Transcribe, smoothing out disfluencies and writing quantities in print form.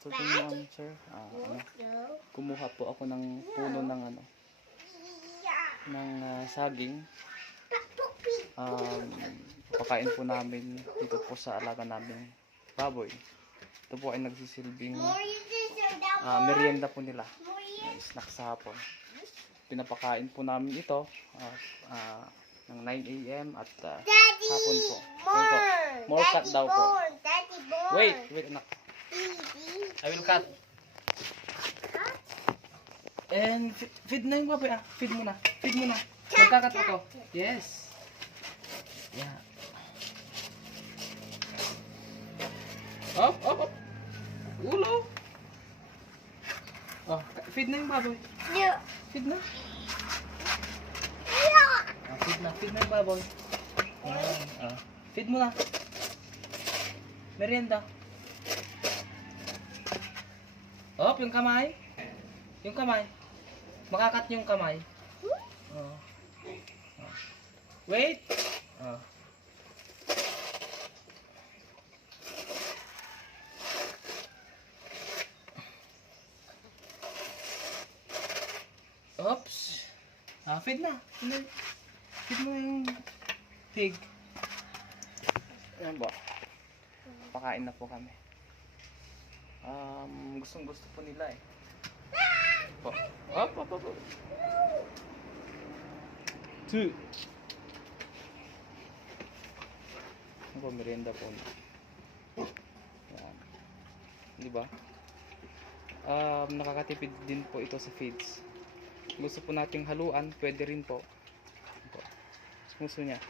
Good morning, sir. Kumuha po ako ng puno ng saging. Pakain po namin dito po sa alaga naming baboy. Ito po ay nagsisilbing merienda po nila. Snack sa hapon. Pinapakain po namin ito ng 9 AM at hapon po. More cut daw po. Wait anak. I will cut. And feed na yung baboy Feed mo na. Magkakat ako. Yes. Yeah. Up. Ulo. Feed na yung baboy. Feed na. Feed na yung baboy. Feed mo na. Merienda. Yung kamay. Makakat yung kamay. Wait. Oops. Feed na. Feed mo yung pig. Ayan ba? Pakain na po kami. Gusto po nila eh. Up. 2. Ano po, merienda po. Ayan. Diba? Nakakatipid din po ito sa feeds. Gusto po nating haluan, pwede rin po. Gusto niya.